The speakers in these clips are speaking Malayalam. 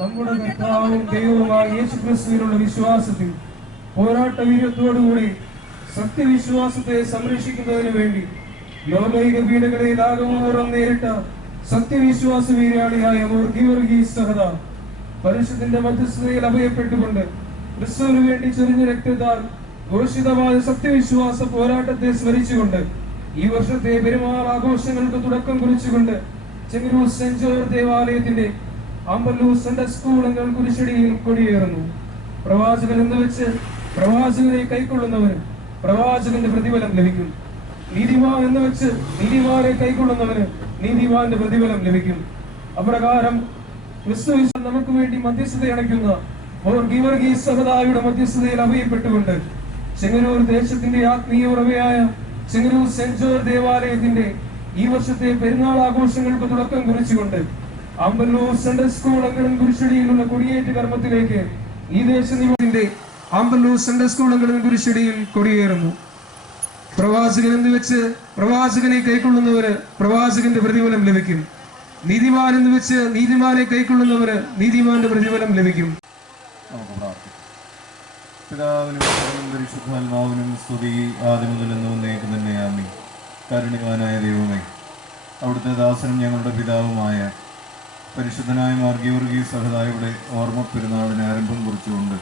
നമ്മുടെ കർത്താവും ദൈവവുമായ യേശുക്രിസ്തുവിനുള്ള വിശ്വാസത്തിൽ പോരാട്ട വീര്യത്തോടുകൂടി സത്യവിശ്വാസത്തെ സംരക്ഷിക്കുന്നതിന് വേണ്ടി ലോകൈക പീഡകളിൽ ആഗമോറം നേരിട്ട സത്യവിശ്വാസ വീരാളിയായ ഗീവർഗീസ് സഹദ പരിശുദ്ധന്റെ മധ്യസ്ഥതയിൽ അഭയപ്പെട്ടുകൊണ്ട് ക്രിസ്തുവിന് വേണ്ടി ചൊരിഞ്ഞ രക്തത്താൽ ഘോഷിതമായ സത്യവിശ്വാസ പോരാട്ടത്തെ സ്മരിച്ചുകൊണ്ട് ഈ വർഷത്തെ പെരുമാൾ ആഘോഷങ്ങൾക്ക് തുടക്കം കുറിച്ചുകൊണ്ട് ചെങ്ങന്നൂർ സെന്റ് ജോർജ് ദേവാലയത്തിന്റെ ആമ്പല്ലൂർ സെന്റ് സ്കൂൾ അംഗങ്ങൾ കുരിശടിയിൽ കൊടിയേറുന്നു. പ്രവാചകൻ എന്ന് വെച്ച് പ്രവാചകനെ കൈക്കൊള്ളുന്നവന് പ്രവാചകന്റെ പ്രതിഫലം ലഭിക്കും. നീതിമാൻ എന്ന് വെച്ച് നീതിമാനെ കൈക്കൊള്ളുന്നവന് നീതിമാന്റെ പ്രതിഫലം ലഭിക്കും. അപ്രകാരം ക്രിസ്തു നമുക്ക് വേണ്ടി മധ്യസ്ഥത അണയ്ക്കുന്ന ഗീവർഗീസ് സഹദായുടെ മധ്യസ്ഥതയിൽ അഭയപ്പെട്ടുകൊണ്ട് ചെങ്ങന്നൂർ ദേശത്തിന്റെ ആത്മീയ ഉറവയായ ചെങ്ങന്നൂർ സെന്റ് ജോർജ് ദേവാലയത്തിന്റെ ഈ വർഷത്തെ പെരുന്നാൾ ആഘോഷങ്ങൾക്ക് തുടക്കം കുറിച്ചുകൊണ്ട് ആമ്പല്ലൂർ സെൻട്രൽ സ്കൂൾ അംഗണം കുരിശടിയിലുള്ള കൊടിയേറ്റ് കർമ്മത്തിലേക്ക് ഈ ദേശനിവാസിന്റെ ആമ്പല്ലൂർ സെൻട്രൽ സ്കൂൾ അംഗണം കുരിശടിയിൽ കൊടിയേറുന്നു. പ്രവാചകൻ എന്ന് വെച്ച് പ്രവാചകനെ കൈക്കൊള്ളുന്നവര് പ്രവാചകന്റെ പ്രതിഫലം ലഭിക്കും. നീതിമാൻ എന്ന് വെച്ച് നീതിമാനെ കൈക്കൊള്ളുന്നവര് നീതിമാന്റെ പ്രതിഫലം ലഭിക്കും. പിതാവിനും പരിശുദ്ധാത്മാവിനും സ്തുതി ആദ്യം മുതൽ എന്നേക്കും തന്നെ ആമേൻ. കാരുണ്യവാനായ ദൈവമേ, അവിടുത്തെ ദാസനും ഞങ്ങളുടെ പിതാവുമായ പരിശുദ്ധനായ മാർ ഗീവർഗീസ് സഹദായുടെ ഓർമ്മ പെരുന്നാളിന് ആരംഭം കുറിച്ചുകൊണ്ട്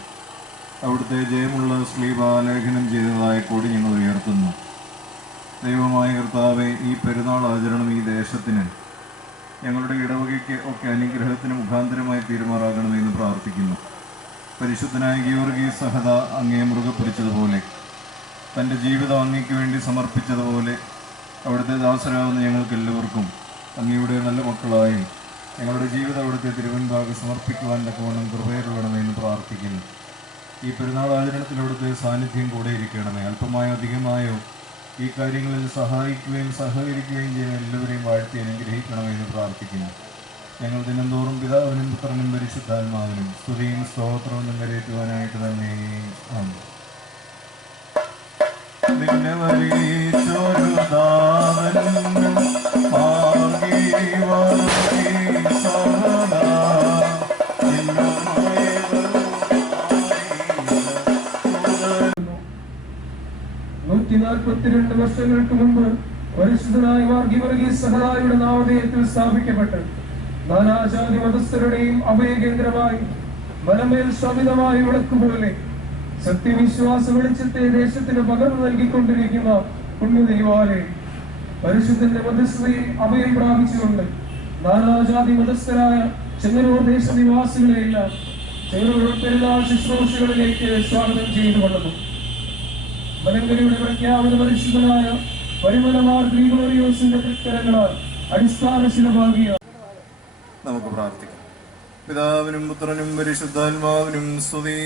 അവിടുത്തെ ജയമുള്ള ശ്ലീബാലേഖനം ചെയ്തതായ കൊടി ഞങ്ങൾ ഉയർത്തുന്നു. ദൈവമായ കർത്താവെ, ഈ പെരുന്നാൾ ആചരണം ഈ ദേശത്തിന് ഞങ്ങളുടെ ഇടവകയ്ക്ക് ഒക്കെ അനുഗ്രഹത്തിന് മുഖാന്തരമായി തീരുമാറാകണമെന്ന് പ്രാർത്ഥിക്കുന്നു. പരിശുദ്ധനായ ഗീവർഗീസ് സഹദ അങ്ങയെ മുറുകെ പിടിച്ചതുപോലെ തൻ്റെ ജീവിതം അങ്ങയ്ക്ക് വേണ്ടി സമർപ്പിച്ചതുപോലെ അവിടുത്തെ ദാസരാകുന്ന ഞങ്ങൾക്ക് എല്ലാവർക്കും അങ്ങയുടെ നല്ല മക്കളായി ഞങ്ങളുടെ ജീവിതം അവിടുത്തെ തിരുവൻപാകെ സമർപ്പിക്കുവാൻ തക്കവണ്ണം കൃപയരുള്ളണമെന്ന് പ്രാർത്ഥിക്കുന്നു. ഈ പെരുന്നാൾ ആചരണത്തിൽ അവിടുത്തെ സാന്നിധ്യം കൂടെ ഇരിക്കണമേ. അല്പമായോ അധികമായോ ഈ കാര്യങ്ങളിൽ സഹായിക്കുകയും സഹകരിക്കുകയും ചെയ്യുന്ന എല്ലാവരെയും വാഴ്ത്തി അനുഗ്രഹിക്കണമെന്ന് പ്രാർത്ഥിക്കുന്നു. ഞങ്ങൾ ദിനംതോറും പിതാവിനും പുത്രനും പരിശുദ്ധാത്മാവിനും സ്തുതിയും സ്തോത്രവും നിറവേറ്റുവാനായിട്ട് തന്നെ നിന്നെ വലിച്ചൊരു ദാനനും വർഷങ്ങൾക്ക് മുമ്പ് പരിശുദ്ധനായ മാർ ഗീവർഗീസ് സഹദായുടെ നാമധേയത്തിൽ സ്ഥാപിക്കപ്പെട്ട് നാനാജാതി മതസ്ഥരുടെയും അഭയകേന്ദ്രമായി മലമേൽ ശോഭിതമായ വിളക്കുപോലെ സത്യവിശ്വാസ വെളിച്ചത്തെ ദേശത്തിന് പകർന്നു നൽകിക്കൊണ്ടിരിക്കുന്ന പുണ്യദേവാലയം പരിശുദ്ധന്റെ മധ്യസ്ഥതയിൽ അഭയം പ്രാപിച്ചുകൊണ്ട് നാനാജാതി മതസ്ഥരായ ചെങ്ങന്നൂർ ദേശനിവാസികളെയെല്ലാം ചെങ്ങന്നൂർ പെരുന്നാൾ ശുശ്രൂഷകളിലേക്ക് സ്വാഗതം ചെയ്തുകൊള്ളുന്നു. മലങ്കരയുടെ പ്രഖ്യാപന പരിശുദ്ധനായ പരിമലമാർ ഗ്രിഗോറിയോസിന്റെ തൃക്കരങ്ങളാൽ അടിസ്ഥാന ശിലഭാഗിയ നമുക്ക് പ്രാർത്ഥിക്കാം. പിതാവിനും പുത്രനും പരിശുദ്ധാത്മാവിനും സ്തുതി.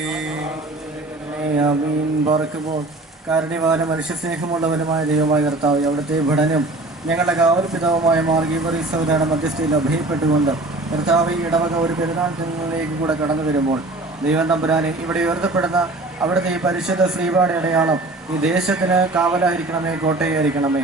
കാരുണ്യവാന മനുഷ്യ സ്നേഹമുള്ളവനുമായ ദൈവമായ കർത്താവ്, അവിടുത്തെ ഭടനും ഞങ്ങളുടെ കാവൽ പിതാവുമായ മാർ ഗീവർഗീസ് സഹദയുടെ മധ്യസ്ഥയിൽ അഭയപ്പെട്ടുകൊണ്ട് കർത്താവ് ഈ ഇടവക ഒരു പെരുന്നാൾ ദിനങ്ങളിലേക്ക് കൂടെ കടന്നു വരുമ്പോൾ ദൈവം തമ്പുരാനെ ഇവിടെ ഉയർത്തപ്പെടുന്ന അവിടുത്തെ ഈ പരിശുദ്ധ ശ്രീപാട് അടയാളം ഈ ദേശത്തിന് കാവലായിരിക്കണമേ, കോട്ടയായിരിക്കണമേ.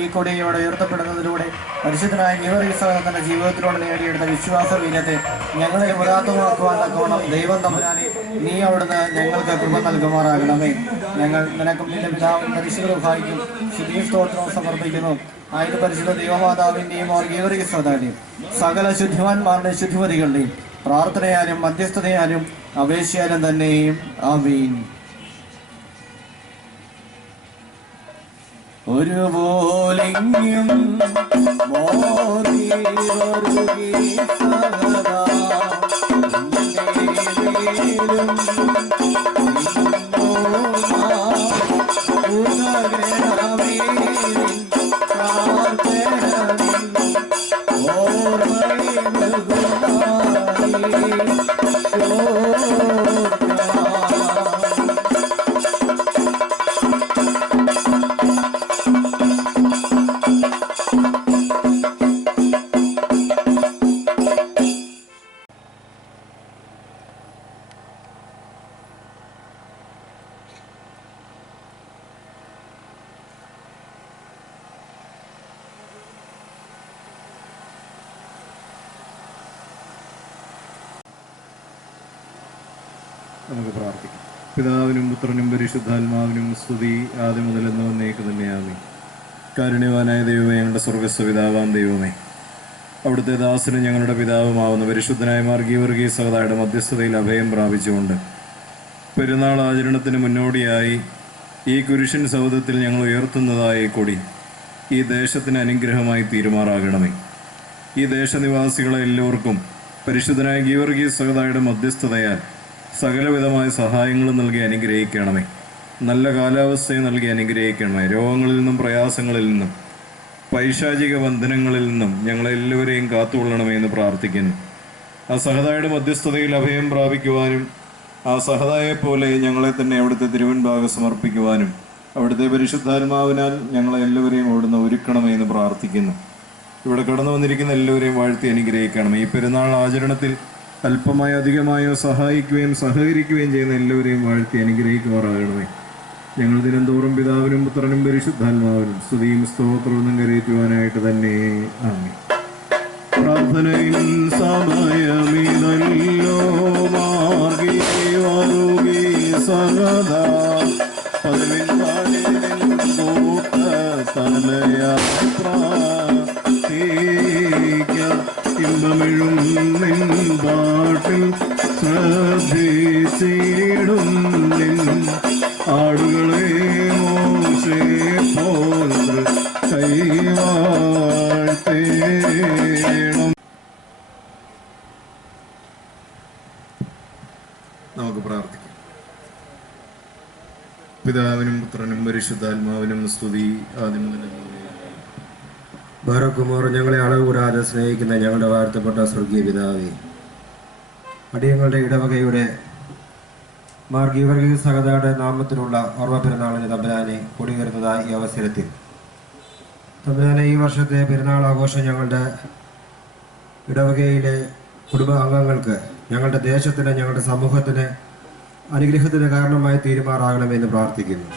ഈ കൊടി ഇവിടെ ഉയർത്തപ്പെടുന്നതിലൂടെ പരിശുദ്ധനായ ഗീവർഗീസ് സഹദ തന്റെ ജീവിതത്തിലൂടെ നേടിയെടുത്ത വിശ്വാസ വീര്യത്തെ ഞങ്ങളെ ഉദാത്തമാക്കുവാൻ തക്കോണം ദൈവം തമ്പുരാനെ നീ അവിടുന്ന് ഞങ്ങൾക്ക് കൃപ നൽകുമാറാകണമേ. ഞങ്ങൾ നിനക്കും നിന്റെ പിതാവും പരിശുദ്ധ റുഹായിക്കും സ്തുതിയും സ്തോത്രവും സമർപ്പിക്കുന്നു. ആയത് പരിശുദ്ധ ദൈവമാതാവിന്റെയും മാർ ഗീവർഗീസ് സഹദയുടെയും സകല ശുദ്ധിമാന്മാരുടെ ശുദ്ധിമതികളുടെയും പ്രാർത്ഥനയാലും മധ്യസ്ഥതയാലും അപേക്ഷയാലും തന്നെയും ആമീൻ. ഒരുപോലെയും നമുക്ക് പ്രാർത്ഥിക്കാം. പിതാവിനും പുത്രനും പരിശുദ്ധാത്മാവിനും സ്തുതി ആദ്യം മുതൽ എന്ന് വന്നേക്ക് തന്നെയാമേ. കാരുണ്യവാനായ ദൈവമേ, ഞങ്ങളുടെ സ്വർഗസ്വ പിതാവാം ദൈവമേ, അവിടുത്തെ ദാസനും ഞങ്ങളുടെ പിതാവുമാവുന്ന പരിശുദ്ധനായ മാർഗീവർഗീസ് സഹോദരയുടെ മധ്യസ്ഥതയിൽ അഭയം പ്രാപിച്ചുകൊണ്ട് പെരുന്നാൾ ആചരണത്തിന് മുന്നോടിയായി ഈ കുരിശൻ സൗധത്തിൽ ഞങ്ങൾ ഉയർത്തുന്നതായ കൊടി ഈ ദേശത്തിന് അനുഗ്രഹമായി തീരുമാറാകണമേ. ഈ ദേശനിവാസികളെ എല്ലാവർക്കും പരിശുദ്ധനായ ഗീവർഗീസ് സഹോദരയുടെ മധ്യസ്ഥതയാൽ സകലവിധമായ സഹായങ്ങളും നൽകി അനുഗ്രഹിക്കണമേ. നല്ല കാലാവസ്ഥയെ നൽകി അനുഗ്രഹിക്കണമേ. രോഗങ്ങളിൽ നിന്നും പ്രയാസങ്ങളിൽ നിന്നും പൈശാചിക ബന്ധനങ്ങളിൽ നിന്നും ഞങ്ങളെല്ലാവരെയും കാത്തുകൊള്ളണമേ എന്ന് പ്രാർത്ഥിക്കുന്നു. ആ സഹദായുടെ മധ്യസ്ഥതയിൽ അഭയം പ്രാപിക്കുവാനും ആ സഹദായെപ്പോലെ ഞങ്ങളെ തന്നെ അവിടുത്തെ തിരുവൻഭാഗം സമർപ്പിക്കുവാനും അവിടുത്തെ പരിശുദ്ധാത്മാവിനാൽ ഞങ്ങളെ എല്ലാവരെയും അവിടുന്ന് ഒരുക്കണമേ എന്ന് പ്രാർത്ഥിക്കുന്നു. ഇവിടെ കടന്നു വന്നിരിക്കുന്ന എല്ലാവരെയും വാഴ്ത്തി അനുഗ്രഹിക്കണമേ. ഈ പെരുന്നാൾ ആചരണത്തിൽ അല്പമായോ അധികമായോ സഹായിക്കുകയും സഹകരിക്കുകയും ചെയ്യുന്ന എല്ലാവരെയും വാഴ്ത്തി അനുഗ്രഹിക്കുവാറാകണമേ. ഞങ്ങൾ ദിനംതോറും പിതാവിനും പുത്രനും പരിശുദ്ധാത്മാവിനും സ്തുതിയും സ്തോത്രവും കരയറ്റുവാനായിട്ട് തന്നെ ആമേൻ. പ്രാർത്ഥനയിൽ സമയമിതല്ലോ മാർഗി വരുകി സഹദാ പതിവിൻ കൂട്ട തലയായി പ്രാർത്ഥിക്ക ഇമ്പമിഴും നിൻ പാട്ടിൽ ശ്രദ്ധിച്ചിടും നിൻ ആടുകളെ മോശെ പോൽ കൈവാഴ്ത്തേണം. നമുക്ക് പ്രാർത്ഥിക്കാം. പിതാവിനും പുത്രനും പരിശുദ്ധാത്മാവിനും സ്തുതി ആദ്യം മുതൽ. ബാറക്കുമോർ, ഞങ്ങളെ അളവ് കൂടാതെ സ്നേഹിക്കുന്ന ഞങ്ങളുടെ വാഴ്ത്തപ്പെട്ട സ്വർഗീയ പിതാവേ, അടിയങ്ങളുടെ ഇടവകയുടെ മാർ ഗീവർഗീസ് സഹദായുടെ നാമത്തിലുള്ള ഓർമ്മ പെരുന്നാളിന് തമ്പുരാനെ കൊടികയറുന്നതായ ഈ അവസരത്തിൽ തമ്പുരാനെ, ഈ വർഷത്തെ പെരുന്നാൾ ആഘോഷം ഞങ്ങളുടെ ഇടവകയിലെ കുടുംബ അംഗങ്ങൾക്ക്, ഞങ്ങളുടെ ദേശത്തിന്, ഞങ്ങളുടെ സമൂഹത്തിന് അനുഗ്രഹത്തിന് കാരണമായി തീരുമാറാകണമെന്ന് പ്രാർത്ഥിക്കുന്നു.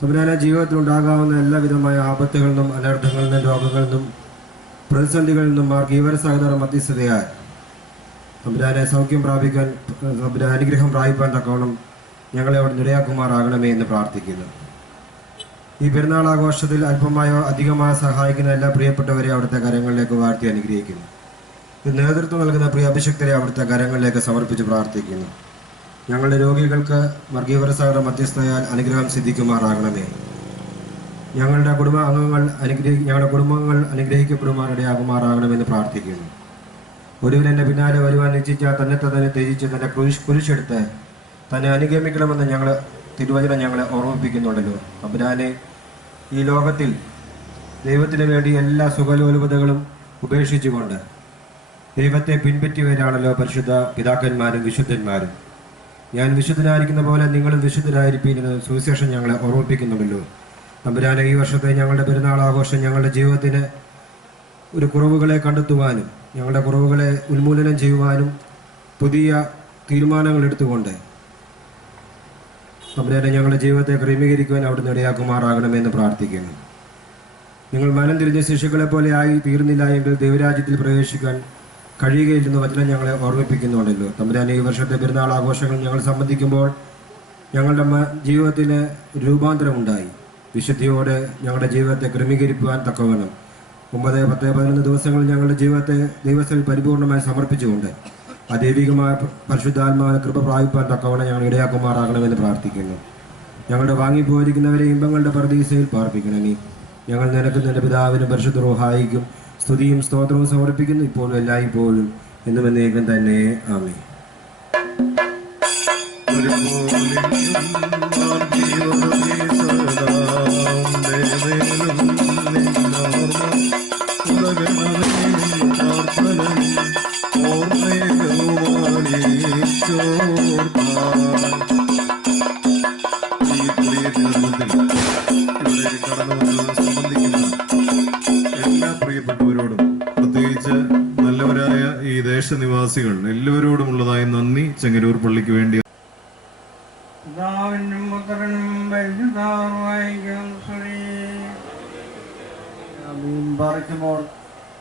തമ്പുരാനെ, ജീവിതത്തിലുണ്ടാകാവുന്ന എല്ലാവിധമായ ആപത്തുകളിൽ നിന്നും അനർത്ഥങ്ങളിൽ നിന്നും രോഗങ്ങളിൽ നിന്നും പ്രതിസന്ധികളിൽ നിന്നും മാർ ഗീവർഗീസ് സഹദായുടെ മധ്യസ്ഥതയാൽ തമ്പുരാനെ സൗഖ്യം പ്രാപിക്കാൻ, തമ്പുരാൻ അനുഗ്രഹം പ്രാപിക്കാൻ തക്കവണ്ണം ഞങ്ങളെ അവിടെ നിടയാക്കുമാറാകണമേ എന്ന് പ്രാർത്ഥിക്കുന്നു. ഈ പെരുന്നാൾ ആഘോഷത്തിൽ അല്പമായോ അധികമായോ സഹായിക്കുന്ന എല്ലാ പ്രിയപ്പെട്ടവരെ അവിടുത്തെ കരങ്ങളിലേക്ക് വാഴ്ത്തി അനുഗ്രഹിക്കുന്നു. ഇത് നേതൃത്വം നൽകുന്ന പ്രിയ അഭിഷക്തരെ അവിടുത്തെ കരങ്ങളിലേക്ക് സമർപ്പിച്ച് പ്രാർത്ഥിക്കുന്നു. ഞങ്ങളുടെ രോഗികൾക്ക് മാർ ഗീവർഗീസ് സഹദായുടെ മധ്യസ്ഥതയാൽ അനുഗ്രഹം സിദ്ധിക്കുമാറാകണമേ. ഞങ്ങളുടെ കുടുംബങ്ങൾ അനുഗ്രഹിക്കപ്പെടുമാറിടയാകുമാറാകണമെന്ന് പ്രാർത്ഥിക്കുന്നു. ഒരുവൻ എൻ്റെ പിന്നാലെ വരുവാൻ നിശ്ചയിച്ചാൽ തന്നെ ത്യജിച്ച് തൻ്റെ കുരിശെടുത്ത് തന്നെ അനുഗമിക്കണമെന്ന് തിരുവചനം ഞങ്ങളെ ഓർമ്മിപ്പിക്കുന്നുണ്ടല്ലോ. തമ്പുരാനെ, ഈ ലോകത്തിൽ ദൈവത്തിന് വേണ്ടി എല്ലാ സുഖലോലുപതകളും ഉപേക്ഷിച്ചുകൊണ്ട് ദൈവത്തെ പിൻപറ്റിയവരാണല്ലോ പരിശുദ്ധ പിതാക്കന്മാരും വിശുദ്ധന്മാരും. ഞാൻ വിശുദ്ധനായിരിക്കുന്ന പോലെ നിങ്ങളും വിശുദ്ധരായിരിക്കുമെന്ന് സുവിശേഷം ഞങ്ങളെ ഓർമ്മിപ്പിക്കുന്നുണ്ടല്ലോ. തമ്പുരാനെ, ഈ വർഷത്തെ ഞങ്ങളുടെ പെരുന്നാൾ ആഘോഷം ഞങ്ങളുടെ ജീവിതത്തിന് ഒരു കുറവുകളെ കണ്ടെത്തുവാനും ഞങ്ങളുടെ കുറവുകളെ ഉന്മൂലനം ചെയ്യുവാനും പുതിയ തീരുമാനങ്ങൾ എടുത്തുകൊണ്ട് തമ്പുരാനെ ഞങ്ങളുടെ ജീവിതത്തെ ക്രമീകരിക്കുവാൻ അവിടുന്ന് ഇടയാക്കുമാറാകണമെന്ന് പ്രാർത്ഥിക്കുന്നു. നിങ്ങൾ മനം തിരിഞ്ഞ ശിശുക്കളെ പോലെ ആയി തീർന്നില്ല എങ്കിൽ ദൈവരാജ്യത്തിൽ പ്രവേശിക്കാൻ കഴിയുകയില്ലെന്ന് വചനം ഞങ്ങളെ ഓർമ്മിപ്പിക്കുന്നുണ്ടല്ലോ. തമ്പുരാനെ, ഈ വർഷത്തെ പെരുന്നാൾ ആഘോഷങ്ങൾ ഞങ്ങൾ സംബന്ധിക്കുമ്പോൾ ഞങ്ങളുടെ ജീവിതത്തിന് രൂപാന്തരമുണ്ടായി വിശുദ്ധിയോടെ ഞങ്ങളുടെ ജീവിതത്തെ ക്രമീകരിക്കുവാൻ തക്കവണ്ണം 9, 10, 11 ദിവസങ്ങൾ ഞങ്ങളുടെ ജീവിതത്തെ ദൈവത്തിൽ പരിപൂർണമായി സമർപ്പിച്ചുകൊണ്ട് ആ ദൈവികമായ പരിശുദ്ധാത്മാവിനെ കൃപ പ്രാപിപ്പാൻ തക്കവണ്ണം ഞങ്ങൾ ഇടയാക്കുമാറാകണമെന്ന് പ്രാർത്ഥിക്കുന്നു. ഞങ്ങളുടെ വാങ്ങിപ്പോയിരിക്കുന്നവരെ ഇമ്പങ്ങളുടെ പർദീസയിൽ പാർപ്പിക്കണമേ. ഞങ്ങൾ നിനക്ക് നിന്റെ പിതാവിനും പരിശുദ്ധ റൂഹായിക്കും സ്തുതിയും സ്തോത്രവും സമർപ്പിക്കുന്നു, ഇപ്പോഴും എല്ലായ്പ്പോഴും എന്നും എന്നേക്കും തന്നെ. ആമേൻ. എല്ലാ പ്രിയപ്പെട്ടവരോടും, പ്രത്യേകിച്ച് നല്ലവരായ ഈ ദേശനിവാസികൾ എല്ലാവരോടുമുള്ളതായ നന്ദി ചെങ്ങന്നൂർ പള്ളിക്ക് വേണ്ടി.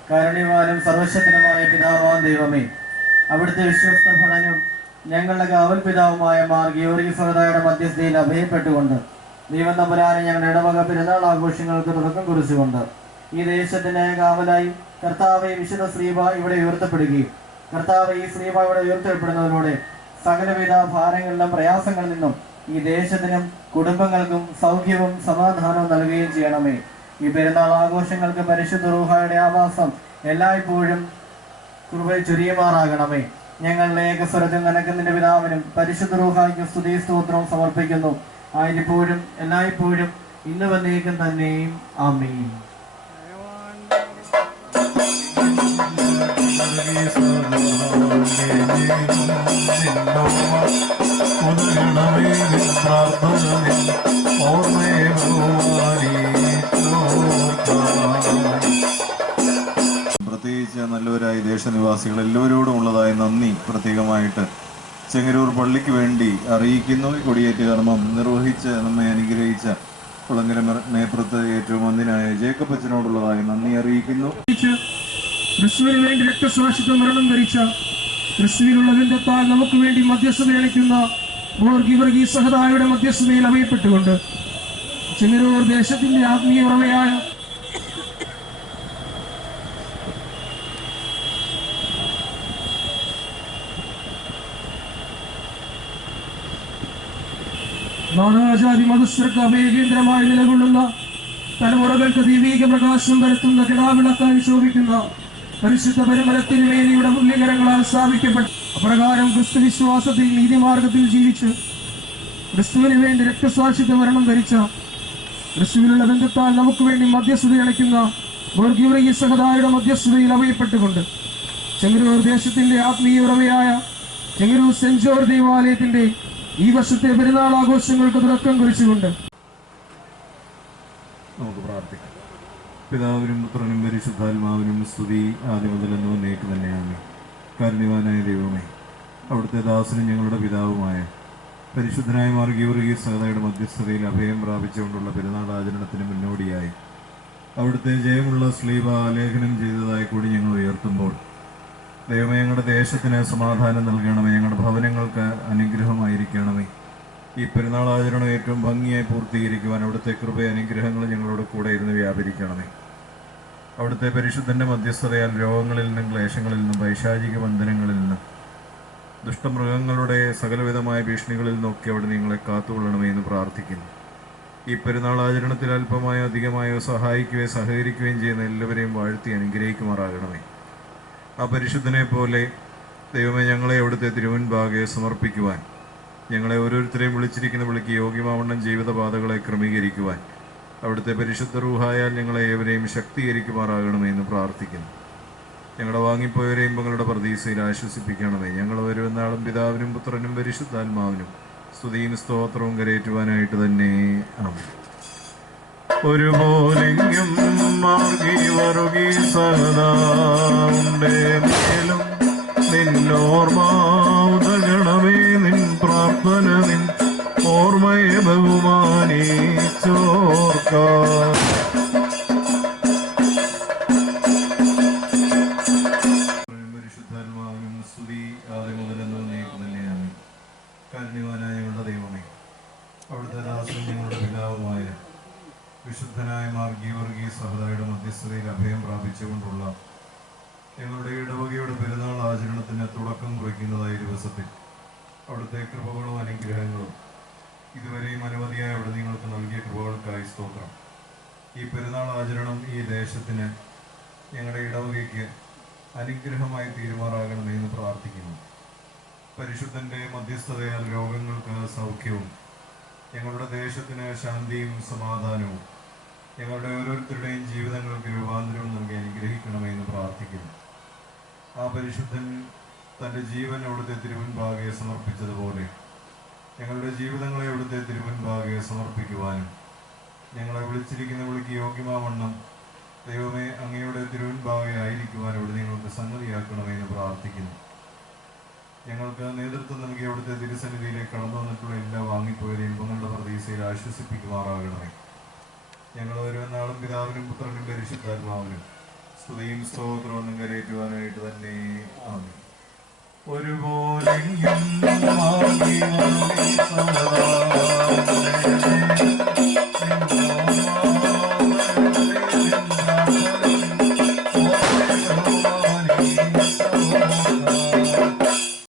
കാരുണ്യവാനും സർവശക്തനുമായ പിതാവാം ദൈവമേ, അവിടുത്തെ വിശ്വസ്ത ഭടനും ഞങ്ങളുടെ കാവൽ പിതാവുമായ മാർ ഗീവർഗീസ് സഹോദരയുടെ മധ്യസ്ഥതയിൽ അഭയപ്പെട്ടുകൊണ്ട് ദൈവം തമ്പുരാനെ ഞങ്ങളുടെ ഇടവക പെരുന്നാൾ ആഘോഷങ്ങൾക്ക് തുടക്കം കുറിച്ചുകൊണ്ട് ഈ ദേശത്തിന്റെ കാവലായി കർത്താവെ വിശുദ്ധ ശ്രീബ ഇവിടെ ഉയർത്തപ്പെടുകയും കർത്താവ് ഈ ശ്രീബ ഇവിടെ ഉയർത്തപ്പെടുന്നതിലൂടെ സകലവിധ ഭാരങ്ങളിലും പ്രയാസങ്ങളിൽ നിന്നും ഈ ദേശത്തിനും കുടുംബങ്ങൾക്കും സൗഖ്യവും സമാധാനവും നൽകുകയും ചെയ്യണമേ. ഈ പെരുന്നാൾ ആഘോഷങ്ങൾക്ക് പരിശുദ്ധ റൂഹായുടെ ആവാസം എല്ലായ്പ്പോഴും കൃപ ചൊരിയുമാറാകണമേ. ഞങ്ങളുടെ ഏകസ്വരത്തിൽ നനക്കുന്നതിന്റെ പിതാവിനും പരിശുദ്ധ റൂഹായ്ക്ക് സ്തുതി സ്തോത്രവും സമർപ്പിക്കുന്നു. ആയിരിപ്പോഴും എല്ലായ്പ്പോഴും ഇന്ന് വന്നേക്കും തന്നെയും ആമേൻ. പ്രത്യേകിച്ച് നല്ലവരായ ദേശനിവാസികൾ എല്ലാവരോടും ഉള്ളതായ നന്ദി പ്രത്യേകമായിട്ട് ചെങ്ങന്നൂർ പള്ളിക്ക് വേണ്ടി അറിയിക്കുന്നു. ഈ കൊടിയേറ്റ് കർമ്മം നിർവഹിച്ച് നമ്മെ അനുഗ്രഹിച്ച കുളങ്ങര മേപ്പുറത്ത് ഏറ്റവും വന്ദിനായ ജേക്കബ് അച്ഛനോടുള്ളതായ നന്ദി അറിയിക്കുന്നു. ക്രിസ്തുവിന് വേണ്ടി രക്തസാക്ഷിത്വം മരണം വരിച്ച ക്രിസ്തുവിനുള്ള ബന്ധത്താൽ നമുക്ക് വേണ്ടി മധ്യസ്ഥത അണിക്കുന്ന മോർ ഗീവർഗീസ് സഹദായുടെ മധ്യസ്ഥതയിൽ അഭയപ്പെട്ടുകൊണ്ട് ചെങ്ങന്നൂർ ദേശത്തിന്റെ ആത്മീയ ഉറവയായ നാനാജാതി മതസ്ഥർക്ക് അഭയകേന്ദ്രമായി നിലകൊള്ളുന്ന തലമുറകൾക്ക് ദൈവീക പ്രകാശം വരുത്തുന്ന കിടാവിളക്കായി ശോഭിക്കുന്ന പരിശുദ്ധ പരിമലത്തിന് മേലിയുടെ പുണ്യകരങ്ങളാൽ സ്ഥാപിക്കപ്പെട്ട അപ്രകാരം ക്രിസ്തു വിശ്വാസത്തിൽ നീതിമാർഗത്തിൽ ജീവിച്ച് ക്രിസ്തുവിന് വേണ്ടി രക്തസാക്ഷിത്വ മരണം ധരിച്ച ക്രിസ്തുവിനുള്ള ബന്ധത്താൽ നമുക്ക് വേണ്ടി മധ്യസ്ഥത അണിക്കുന്ന മോർ ഗീവർഗീസ് സഹദായുടെ മധ്യസ്ഥതയിൽ അഭയപ്പെട്ടുകൊണ്ട് ചെങ്ങന്നൂർ ദേശത്തിന്റെ ആത്മീയ ഉറവയായ ചെങ്ങന്നൂർ സെന്റ് ജോർജ് ദേവാലയത്തിന്റെ ഈ വർഷത്തെ പെരുന്നാൾ ആഘോഷങ്ങൾക്ക് തുടക്കം കുറിച്ചുകൊണ്ട് നമുക്ക് പ്രാർത്ഥിക്കാം. പിതാവിനും പുത്രനും പരിശുദ്ധാത്മാവിനും സ്തുതി ആദ്യം മുതൽ എന്ന് വന്നേക്ക് തന്നെയാണ്. കാരുണ്യവാനായ ദൈവമേ, അവിടുത്തെ ദാസനും ഞങ്ങളുടെ പിതാവുമായ പരിശുദ്ധനായ മാർ ഗീവർഗീസ് സഹദായുടെ മധ്യസ്ഥതയിൽ അഭയം പ്രാപിച്ചുകൊണ്ടുള്ള പെരുന്നാൾ ആചരണത്തിന് മുന്നോടിയായി അവിടുത്തെ ജയമുള്ള സ്ലീബ ആലേഖനം ചെയ്തതായി കൂടി ഞങ്ങൾ ഉയർത്തുമ്പോൾ ദൈവമേ, ഞങ്ങളുടെ ദേശത്തിന് സമാധാനം നൽകണമേ. ഞങ്ങളുടെ ഭവനങ്ങൾക്ക് അനുഗ്രഹമായിരിക്കണമേ. ഈ പെരുന്നാൾ ആചരണം ഏറ്റവും ഭംഗിയായി പൂർത്തീകരിക്കുവാൻ അവിടുത്തെ കൃപ അനുഗ്രഹങ്ങൾ ഞങ്ങളോട് കൂടെ ഇരുന്ന് വ്യാപരിക്കണമേ. അവിടുത്തെ പരിശുദ്ധൻ്റെ മധ്യസ്ഥതയാൽ രോഗങ്ങളിൽ നിന്നും ക്ലേശങ്ങളിൽ നിന്നും പൈശാചിക ബന്ധനങ്ങളിൽ നിന്നും ദുഷ്ടമൃഗങ്ങളുടെ സകലവിധമായ ഭീഷണികളിൽ നിന്നൊക്കെ അവിടെ നിങ്ങളെ കാത്തുകൊള്ളണമേ എന്ന് പ്രാർത്ഥിക്കുന്നു. ഈ പെരുന്നാൾ ആചരണത്തിൽ അല്പമായോ അധികമായോ സഹായിക്കുകയും സഹകരിക്കുകയും ചെയ്യുന്ന എല്ലാവരെയും വാഴ്ത്തി അനുഗ്രഹിക്കുമാറാകണമേ. ആ പരിശുദ്ധനെ പോലെ ദൈവമേ, ഞങ്ങളെ അവിടുത്തെ തിരുമുൻപാകെ സമർപ്പിക്കുവാൻ, ഞങ്ങളെ ഓരോരുത്തരെയും വിളിച്ചിരിക്കുന്ന വിളിക്ക് യോഗ്യമാവണ്ണം ജീവിതപാതകളെ ക്രമീകരിക്കുവാൻ അവിടുത്തെ പരിശുദ്ധ റൂഹായാൽ ഞങ്ങളെ ഏവരെയും ശക്തീകരിക്കുമാറാകണമേ എന്ന് പ്രാർത്ഥിക്കുന്നു. ഞങ്ങളുടെ വാങ്ങിപ്പോയവരെ ഇമ്പങ്ങളുടെ പ്രതീക്ഷയിൽ ആശ്വസിപ്പിക്കണമേ. ഞങ്ങൾ വരുമെന്നാളും പിതാവിനും പുത്രനും പരിശുദ്ധാത്മാവിനും സ്തുതിയും സ്തോത്രവും കരയേറ്റുവാനായിട്ട് തന്നെ ആമേൻ. ഒരുപോലെയും മേലും നിന്നോർമാതകണമേ. നിൻ പ്രാർത്ഥന നിൻ ഓർമ്മയെ ബഹുമാനിച്ചോർക്കാം. പരിശുദ്ധാത്മാവിനും സ്തുതി ആദ്യം മുതൽ എന്ന് തന്നെയാണ്. കാരുണ്യവാനായ ഞങ്ങളുടെ ദൈവമേ, അവിടുത്തെ ദാസനും ഞങ്ങളുടെ പിതാവുമായ വിശുദ്ധനായ മാർ ഗീവർഗീസ് സഹദായുടെ മധ്യസ്ഥതയിൽ അഭയം പ്രാപിച്ചുകൊണ്ടുള്ള ഞങ്ങളുടെ ഇടവകയുടെ പെരുന്നാൾ ആചരണത്തിന് തുടക്കം കുറിക്കുന്നതായ ദിവസത്തിൽ അവിടുത്തെ കൃപകളും അനുഗ്രഹങ്ങളും ഇതുവരെയും അനവധിയായി അവിടെ നിങ്ങൾക്ക് നൽകിയ കൃപകൾക്കായി സ്തോത്രം. ഈ പെരുന്നാൾ ആചരണം ഈ ദേശത്തിന്, ഞങ്ങളുടെ ഇടവകയ്ക്ക് അനുഗ്രഹമായി തീരുമാറാകണമെന്ന് പ്രാർത്ഥിക്കുന്നു. പരിശുദ്ധൻ്റെ മധ്യസ്ഥതയാൽ രോഗങ്ങൾക്ക് സൗഖ്യവും ഞങ്ങളുടെ ദേശത്തിന് ശാന്തിയും സമാധാനവും ഞങ്ങളുടെ ഓരോരുത്തരുടെയും ജീവിതങ്ങൾക്ക് രൂപാന്തരവും നൽകി അനുഗ്രഹിക്കണമെന്ന് പ്രാർത്ഥിക്കുന്നു. ആ പരിശുദ്ധൻ തൻ്റെ ജീവൻ അവിടുത്തെ തിരുമുൻപാകെ സമർപ്പിച്ചതുപോലെ ഞങ്ങളുടെ ജീവിതങ്ങളെ അവിടുത്തെ തിരുമുൻപാകെ സമർപ്പിക്കുവാനും ഞങ്ങളെ വിളിച്ചിരിക്കുന്ന വിളിക്ക് യോഗ്യമാവണ്ണം ദൈവമേ അങ്ങയുടെ തിരുമുൻപാകെ ആയിരിക്കുവാൻ അവിടെ നിങ്ങൾക്ക് സംഗതിയാക്കണമെന്ന് പ്രാർത്ഥിക്കുന്നു. ഞങ്ങൾക്ക് നേതൃത്വം നൽകി അവിടുത്തെ തിരുസന്നിധിയിലേക്ക് കടന്നു വന്നിട്ടുള്ള എല്ലാ വാങ്ങിപ്പോയവരെയും ഇമ്പങ്ങളുടെ പ്രതീക്ഷയിൽ ആശ്വസിപ്പിക്കുമാറാകണമേ. ഞങ്ങൾ ഓരോന്നാളും പിതാവിനും പുത്രനും പരിശുദ്ധാത്മാവിനും സ്തുതിയും സ്തോത്രവും കരയേറ്റുവാനായിട്ട് തന്നെ ആമേൻ. ഒരുപോലെ സദാ